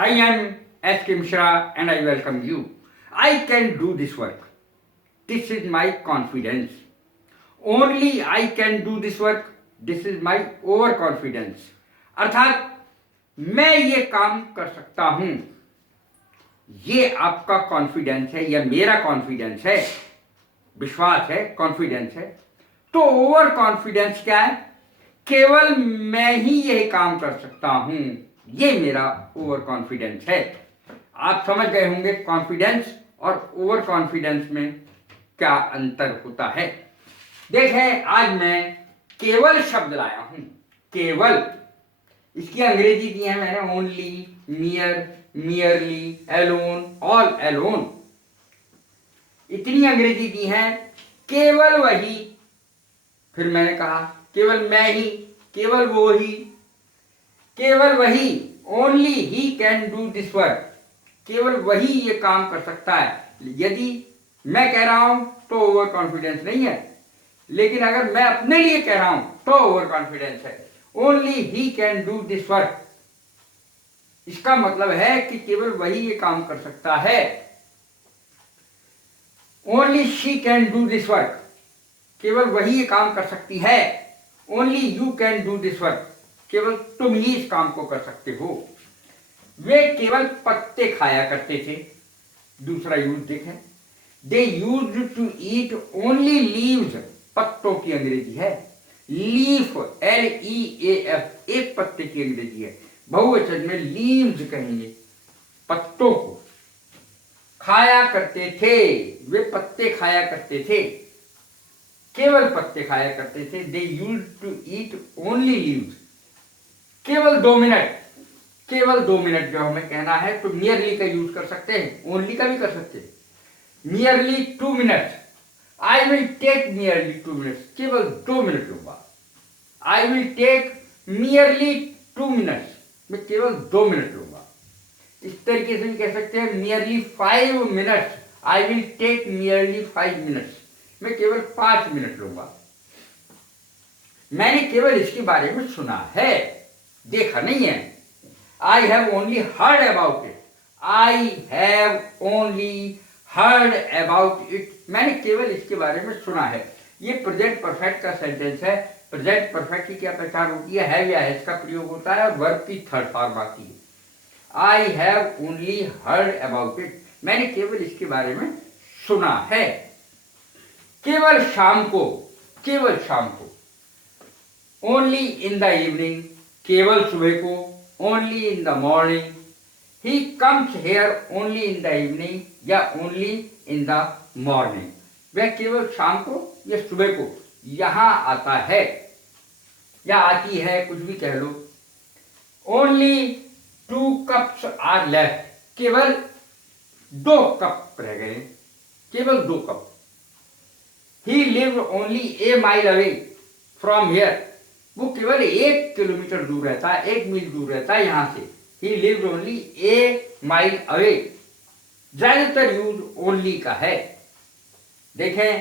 I am S.K. Mishra and I welcome you. I can do this work. This is my confidence. Only I can do this work. This is my overconfidence. अर्थात मैं ये काम कर सकता हूं, ये आपका कॉन्फिडेंस है या मेरा कॉन्फिडेंस है, विश्वास है, कॉन्फिडेंस है। तो ओवर कॉन्फिडेंस क्या है? केवल मैं ही यही काम कर सकता हूं, ये मेरा ओवर कॉन्फिडेंस है। आप समझ गए होंगे कॉन्फिडेंस और ओवर कॉन्फिडेंस में क्या अंतर होता है। देखें, आज मैं केवल शब्द लाया हूं। केवल, इसकी अंग्रेजी दी है मैंने only, mere, merely, alone, all alone, इतनी अंग्रेजी दी है। केवल वही, फिर मैंने कहा केवल मैं ही, केवल वो ही, केवल वही, only he can do this work, केवल वही ये काम कर सकता है। यदि मैं कह रहा हूं तो ओवर कॉन्फिडेंस नहीं है, लेकिन अगर मैं अपने लिए कह रहा हूं तो ओवर कॉन्फिडेंस है। Only he can do this work, इसका मतलब है कि केवल वही ये काम कर सकता है। Only she can do this work, केवल वही ये काम कर सकती है। Only you can do this work, केवल तुम ही इस काम को कर सकते हो। वे केवल पत्ते खाया करते थे। दूसरा यूज देखें, they used to eat only leaves, पत्तों की अंग्रेजी है लीफ, LEAF, एक पत्ते की अंग्रेजी है। बहुवचन में लीव्स कहेंगे, पत्तों को खाया करते थे। वे पत्ते खाया करते थे, केवल पत्ते खाया करते थे। They used to eat only leaves. केवल 2 मिनट, केवल 2 मिनट जो हमें कहना है तो मियरली का यूज कर सकते हैं, ओनली का भी कर सकते हैं। Merely 2 minute, I will take merely 2 minutes, केवल 2 मिनट लूंगा। I will take merely 2 minutes, मैं केवल 2 मिनट लूंगा। इस तरीके से भी कह सकते हैं merely 5 minutes, I will take merely 5 minutes, मैं केवल 5 मिनट लूंगा। मैंने केवल इसके बारे में सुना है, देखा नहीं है। I have only heard about it, I have only heard about it, मैंने केवल इसके बारे में सुना है। ये प्रेजेंट परफेक्ट का सेंटेंस है। प्रेजेंट परफेक्ट की क्या पहचान होती है? हैव या हैज का प्रयोग होता है और वर्ब की थर्ड फॉर्म आती है। I have only heard about it, मैंने केवल इसके बारे में सुना है। केवल शाम को, केवल शाम को, ओनली इन द इवनिंग, केवल सुबह को, only in the morning. He comes here only in the evening या ओनली इन द मॉर्निंग, वह केवल शाम को या सुबह को यहां आता है या आती है, कुछ भी कह लो। ओनली 2 कप्स आर लेफ्ट, केवल 2 कप रह गए, केवल 2 cup. He lived only A mile away from here, वो केवल 1 किलोमीटर दूर रहता है, 1 मील दूर रहता है यहां से। ही लिव्ड ओनली ए माइल अवे, ज्यादातर यूज ओनली का है। देखें,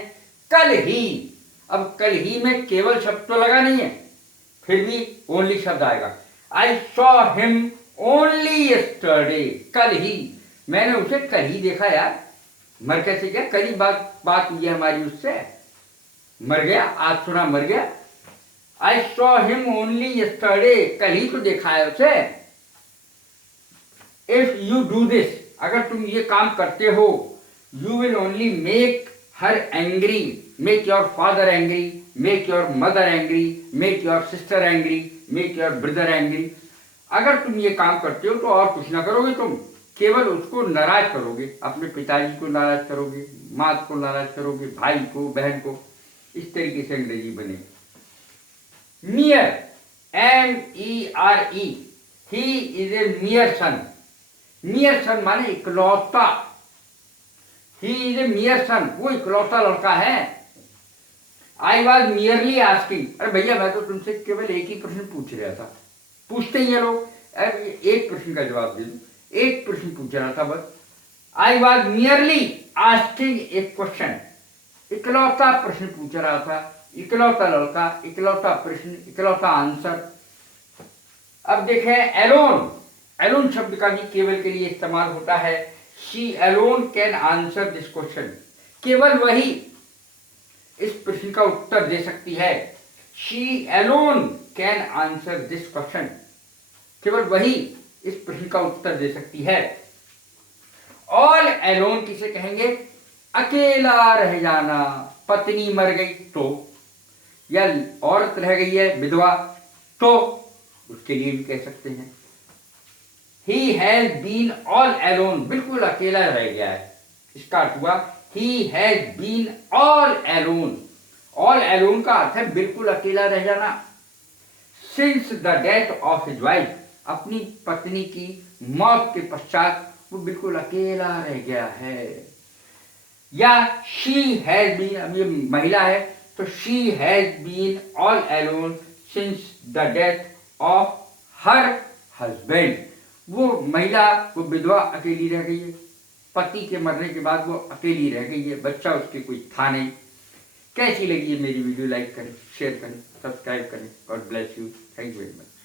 कल ही, अब कल ही में केवल शब्द तो लगा नहीं है, फिर भी ओनली शब्द आएगा। I saw him only yesterday, कल ही, मैंने उसे कल ही देखा यार। मर कैसे गया? कल ही बात हुई है हमारी उससे, मर गया, आज सुना मर गया। I saw him only yesterday, कल ही तो देखा है उसे। इफ यू डू दिस, अगर तुम ये काम करते हो, you will only make her angry, make your father angry, make your mother angry, make your sister angry, make your brother angry. अगर तुम ये काम करते हो तो और कुछ ना करोगे, तुम केवल उसको नाराज करोगे, अपने पिताजी को नाराज करोगे, माँ को नाराज करोगे, भाई को, बहन को। इस तरीके से अंग्रेजी बने। मियर, MERE, ही इज ए मियर सन। मियर सन माने इकलौता, ही इज ए मियर सन, वो इकलौता लड़का है। आई वॉज मियरली आस्किंग, अरे भैया मैं तो तुमसे केवल एक ही प्रश्न पूछ रहा था, पूछते ही है लोग, अरे एक प्रश्न का जवाब दे दो, एक प्रश्न पूछ रहा था बस। I was merely asking A question, इकलौता प्रश्न पूछ रहा था, इकलौता लड़का, इकलौता प्रश्न, इकलौता आंसर। अब देखें एलोन, एलोन शब्द का भी केवल के लिए इस्तेमाल होता है। She alone can answer this question, केवल वही इस प्रश्न का उत्तर दे सकती है। She alone can answer this question, केवल वही इस प्रश्न का उत्तर दे सकती है। ऑल एलोन किसे कहेंगे? अकेला रह जाना। पत्नी मर गई तो, या औरत रह गई है विधवा तो उसके लिए भी कह सकते हैं। He has been all alone, बिल्कुल अकेला रह गया है, इसका अर्थ हुआ he has been all alone। all alone का अर्थ है बिल्कुल अकेला रह जाना। Since the death of his wife, अपनी पत्नी की मौत के पश्चात वो बिल्कुल अकेला रह गया है। या she has been, अब ये महिला है तो she has been all alone since the death of her husband। वो महिला, वो विधवा अकेली रह गई है, पति के मरने के बाद वो अकेली रह गई है, बच्चा उसके कोई था नहीं। कैसी लगी है मेरी वीडियो? लाइक करें, शेयर करें, सब्सक्राइब करें। God bless you, thank you very much.